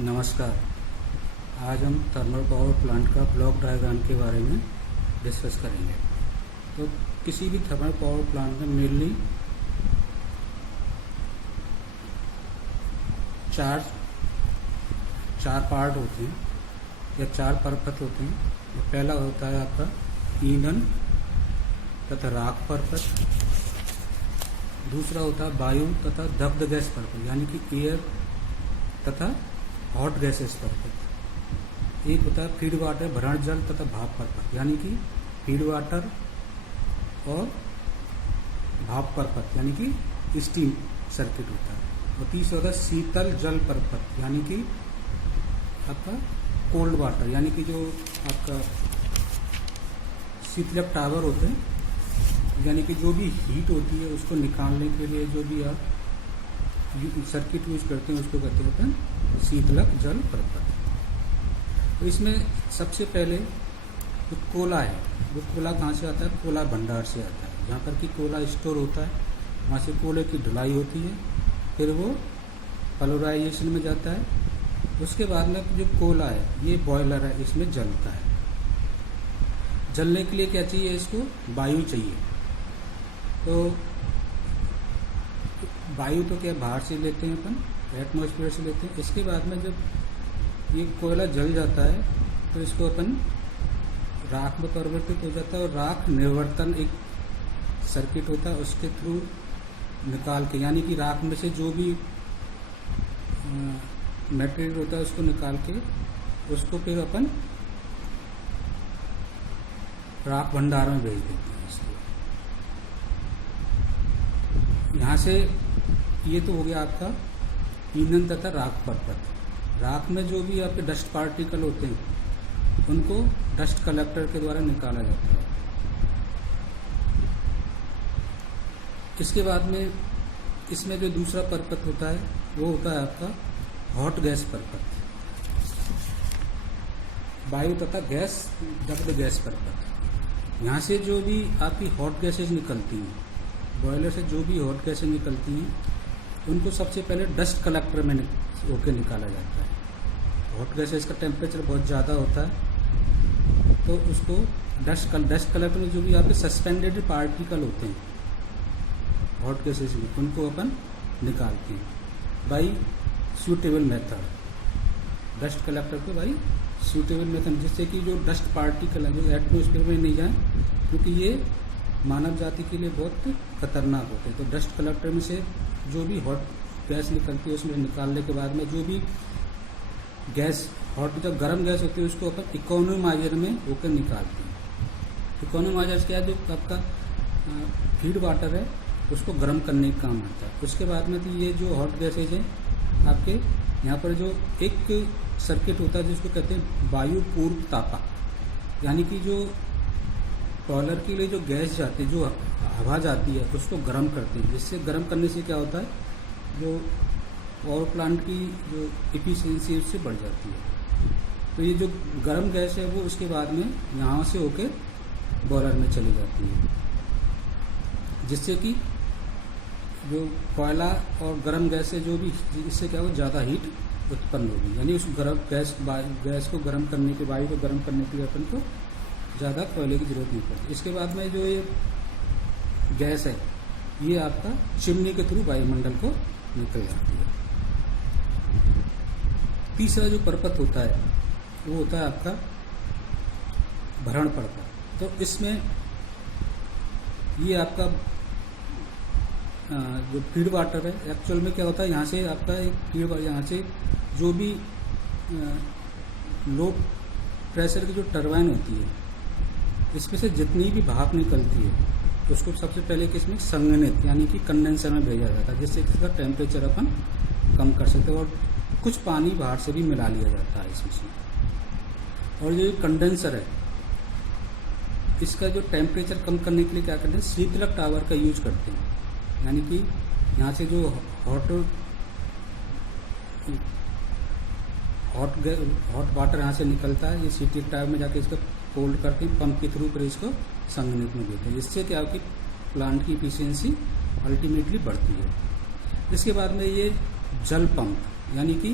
नमस्कार। आज हम थर्मल पावर प्लांट का ब्लॉक डायग्राम के बारे में डिस्कस करेंगे। तो किसी भी थर्मल पावर प्लांट में मेनली चार पार्ट होते हैं या चार परपथ होते हैं। पहला होता है आपका ईंधन तथा राख परपथ, दूसरा होता है वायु तथा दग्ध गैस परपथ यानी कि एयर तथा हॉट गैसेस परपथ। एक होता है फीड वाटर भरण जल तथा भाप परपथ यानी कि फीड वाटर और भाप परपथ यानी कि स्टीम सर्किट होता है। और तीसरा होता है शीतल जल परपथ यानी कि आपका कोल्ड वाटर यानी कि जो आपका शीतलक टावर होते हैं यानी कि जो भी हीट होती है उसको निकालने के लिए जो भी आप सर्किट यूज करते हैं उसको कहते हैं शीतलक जल परपथ। तो इसमें सबसे पहले जो कोला है वो कोला कहाँ से आता है? कोला भंडार से आता है। जहाँ पर कि कोला स्टोर होता है वहाँ से कोले की ढुलाई होती है, फिर वो पल्वराइजेशन में जाता है। उसके बाद में जो कोला है ये बॉयलर है, इसमें जलता है। जलने के लिए क्या चाहिए? इसको वायु चाहिए। तो वायु तो क्या बाहर से लेते हैं अपन, एटमॉस्फेयर से लेते हैं। इसके बाद में जब ये कोयला जल जाता है तो इसको अपन राख में परिवर्तित हो जाता है और राख निवर्तन एक सर्किट होता है, उसके थ्रू निकाल के यानी कि राख में से जो भी मटेरियल होता है उसको निकाल के उसको फिर अपन राख भंडार में भेज देते हैं। इसको यहाँ से ये तो हो गया आपका ईंधन तथा राख परपथ। राख में जो भी आपके डस्ट पार्टिकल होते हैं उनको डस्ट कलेक्टर के द्वारा निकाला जाता है। इसके बाद में इसमें जो दूसरा परपथ होता है वो होता है आपका हॉट गैस परपथ, वायु तथा गैस दग्ध गैस परपथ। यहाँ से जो भी आपकी हॉट गैसेज निकलती हैं, बॉयलर से जो भी हॉट गैसेज निकलती हैं उनको सबसे पहले डस्ट कलेक्टर में होकर निकाला जाता है। हॉट गैसेज का टेम्परेचर बहुत ज़्यादा होता है तो उसको डस्ट कलेक्टर में जो भी आपके सस्पेंडेड पार्टिकल होते हैं हॉट गैसेज में उनको अपन निकालते हैं by suitable method. Dust collector को बाई सूटेबल मेथड, जिससे कि जो डस्ट पार्टिकल है जो एटमॉस्फेयर में नहीं जाए, क्योंकि ये मानव जाति के लिए बहुत खतरनाक होते हैं। तो डस्ट कलेक्टर में से जो भी हॉट गैस निकलती है उसमें निकालने के बाद में जो भी गैस हॉट जब गर्म गैस होती है उसको अपन इकोनोमाइजर में होकर निकालते हैं। इकोनोमाइजर क्या है? जो आपका फीड वाटर है उसको गर्म करने का काम आता है। उसके बाद में तो ये जो हॉट गैसेज हैं आपके यहाँ पर जो एक सर्किट होता है जिसको कहते हैं वायु पूर्व तापा यानी कि जो बॉयलर के लिए जो गैस जाती है, जो हवा जाती है उसको गर्म करती है। जिससे गर्म करने से क्या होता है, जो पावर प्लांट की जो एफिशिएंसी उससे बढ़ जाती है। तो ये जो गर्म गैस है वो उसके बाद में यहाँ से होके बॉयलर में चली जाती है, जिससे कि जो कोयला और गर्म गैस से जो भी इससे क्या हो ज़्यादा हीट उत्पन्न होगी। यानी उस गर्म गैस को गर्म करने के, वायु को गर्म करने के लिए अपन को ज़्यादा कोयले की जरूरत नहीं पड़ती। इसके बाद में जो ये गैस है ये आपका चिमनी के थ्रू वायुमंडल को निकल जाती है। तीसरा जो परपथ होता है वो होता है आपका भरण परपथ। तो इसमें ये आपका जो फीड वाटर है, एक्चुअल में क्या होता है, यहाँ से आपका एक फीड, यहाँ से जो भी लो प्रेशर की जो टरबाइन होती है इसमें से जितनी भी भाप निकलती है उसको सबसे पहले किसमें संघनित यानी कि कंडेंसर में भेजा जाता है, जिससे इसका टेम्परेचर अपन कम कर सकते हैं। और कुछ पानी बाहर से भी मिला लिया जाता है इसमें। और ये कंडेंसर है इसका जो टेम्परेचर कम करने के लिए क्या करते हैं, शीतलक टावर का यूज करते हैं। यानी कि यहाँ से जो हॉट वाटर यहाँ से निकलता है, ये शीतलक टावर में जाके इसको कोल्ड करके पंप के थ्रू पर इसको संघनित में देते हैं, जिससे क्या कि प्लांट की एफिशिएंसी अल्टीमेटली बढ़ती है। इसके बाद में ये जल पंप यानी कि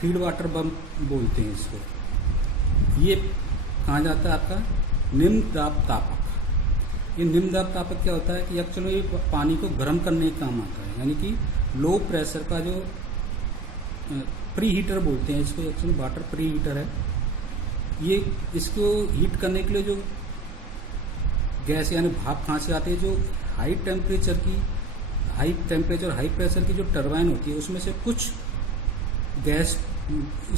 फीड वाटर पंप बोलते हैं इसको। ये कहाँ जाता है आपका निम्न दाब तापक। ये निम्न दाब तापक क्या होता है कि एक्चुअली ये पानी को गर्म करने का काम आता है, यानी कि लो प्रेशर का जो प्री हीटर बोलते हैं इसको, एक्चुअली वाटर प्री हीटर है। ये इसको हीट करने के लिए जो गैस यानी भाप कहाँ से आती है, जो हाई टेम्परेचर हाई प्रेशर की जो टरबाइन होती है उसमें से कुछ गैस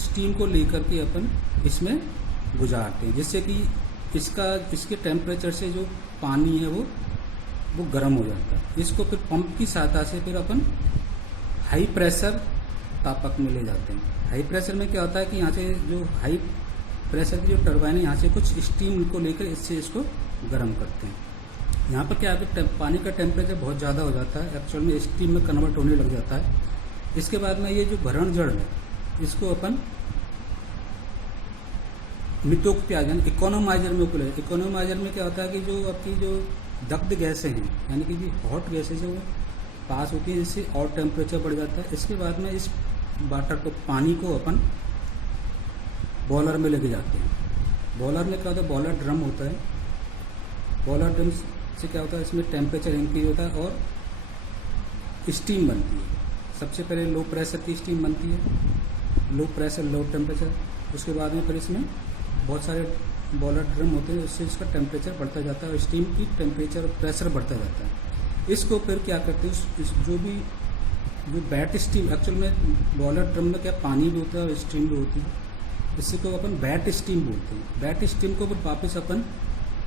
स्टीम को लेकर के अपन इसमें गुजारते हैं, जिससे कि इसके टेम्परेचर से जो पानी है वो गर्म हो जाता है। इसको फिर पंप की सहायता से फिर अपन हाई प्रेशर तापक में ले जाते हैं। हाई प्रेशर में क्या होता है कि यहाँ से जो हाई प्रेशर की जो टरबाइन है यहाँ से कुछ स्टीम को लेकर इससे इसको गर्म करते हैं। यहाँ पर क्या है, पानी का टेम्परेचर बहुत ज़्यादा हो जाता है, एक्चुअल में स्टीम में कन्वर्ट होने लग जाता है। इसके बाद में ये जो भरण जड़ है इसको अपन मितोक्ति यानी इकोनोमाइजर में उपलब्ध। इकोनोमाइजर में क्या होता है कि जो आपकी जो दग्ध गैसें हैं यानी कि जो हॉट गैसें जो पास होती है जिससे और टेम्परेचर बढ़ जाता है। इसके बाद में इस वाटर को पानी को अपन बॉयलर में लेके जाते हैं। बॉयलर में क्या होता है, बॉयलर ड्रम होता है। बॉयलर ड्रम से क्या होता है, इसमें टेम्परेचर इंक्रीज होता है और स्टीम बनती है। सबसे पहले लो प्रेशर की स्टीम बनती है, लो प्रेशर लो टेम्परेचर। उसके बाद में फिर इसमें बहुत सारे बॉयलर ड्रम होते हैं, उससे इसका टेम्परेचर बढ़ता जाता है और स्टीम की टेम्परेचर और प्रेशर बढ़ता जाता है। इसको फिर क्या करते हैं, जो बैट स्टीम, एक्चुअल में बॉयलर ड्रम में क्या पानी भी होता है और स्टीम भी होती है, इसी को अपन बैट स्टीम बोलते हैं। बैट स्टीम को फिर वापस अपन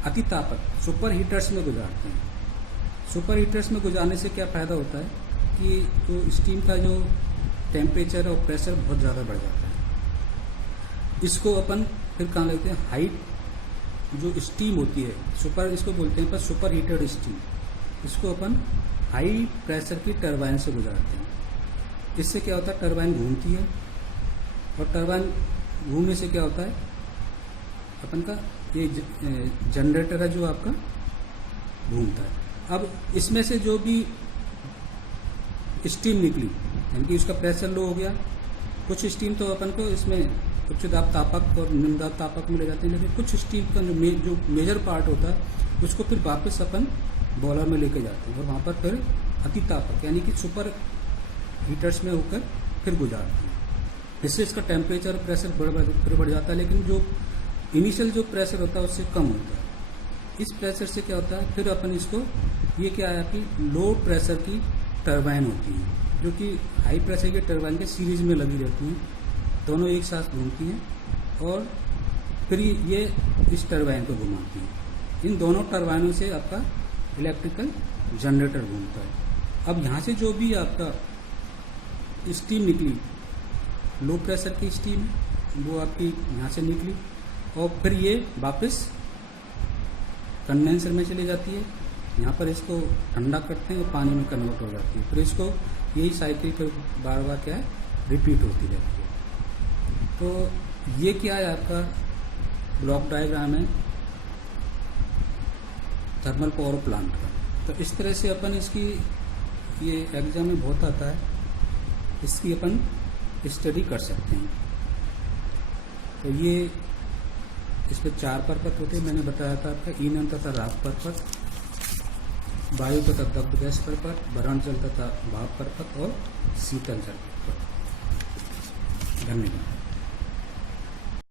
अति तापक सुपर हीटर्स में गुजारते हैं। सुपर हीटर्स में गुजारने से क्या फ़ायदा होता है कि जो स्टीम का जो टेम्परेचर और प्रेशर बहुत ज़्यादा बढ़ जाता है। इसको अपन फिर कहाँ लेते हैं, हाई जो स्टीम होती है सुपर, इसको बोलते हैं पर सुपर हीटेड स्टीम, इसको अपन हाई प्रेशर की टरबाइन से गुजारते हैं। इससे क्या होता है, टरबाइन घूमती है और टरबाइन घूमने से क्या होता है, अपन का ये जनरेटर है जो आपका घूमता है। अब इसमें से जो भी स्टीम निकली यानी कि उसका प्रेशर लो हो गया, कुछ स्टीम तो अपन को इसमें उच्च दाब तापक और निम्न दाब तापक में ले जाते हैं, लेकिन कुछ स्टीम का जो मेजर पार्ट होता है उसको फिर वापस अपन बॉयलर में लेके जाते हैं और वहाँ पर फिर अति तापक यानी कि सुपर हीटर्स में होकर फिर गुजारते हैं। इससे इसका टेम्परेचर प्रेशर बढ़ जाता है, लेकिन जो इनिशियल जो प्रेशर होता है उससे कम होता है। इस प्रेशर से क्या होता है, फिर अपन इसको, ये क्या है आपकी लो प्रेशर की टरबाइन होती है जो कि हाई प्रेशर की टरबाइन के सीरीज में लगी रहती हैं, दोनों एक साथ घूमती हैं और फिर ये इस टरबाइन को घुमाती हैं। इन दोनों टरबाइनों से आपका इलेक्ट्रिकल जनरेटर घूमता है। अब यहाँ से जो भी आपका स्टीम निकली, लो प्रेशर की स्टीम, वो आपकी यहाँ से निकली और फिर ये वापस कंडेंसर में चली जाती है। यहाँ पर इसको ठंडा करते हैं और पानी में कन्वर्ट हो जाती है। फिर इसको यही साइकिल फिर बार बार क्या है, रिपीट होती रहती है। तो ये क्या है, आपका ब्लॉक डायग्राम है थर्मल पावर प्लांट का। तो इस तरह से अपन इसकी, ये एग्जाम में बहुत आता है, इसकी अपन स्टडी कर सकते हैं। तो ये इसमें 4 परपथ होते हैं, मैंने बताया था आपका ईंधन तथा राख परपथ, वायु तथा दग्ध गैस परपथ, भरण जल तथा भाप परपथ और शीतल जल परपथ। धन्यवाद।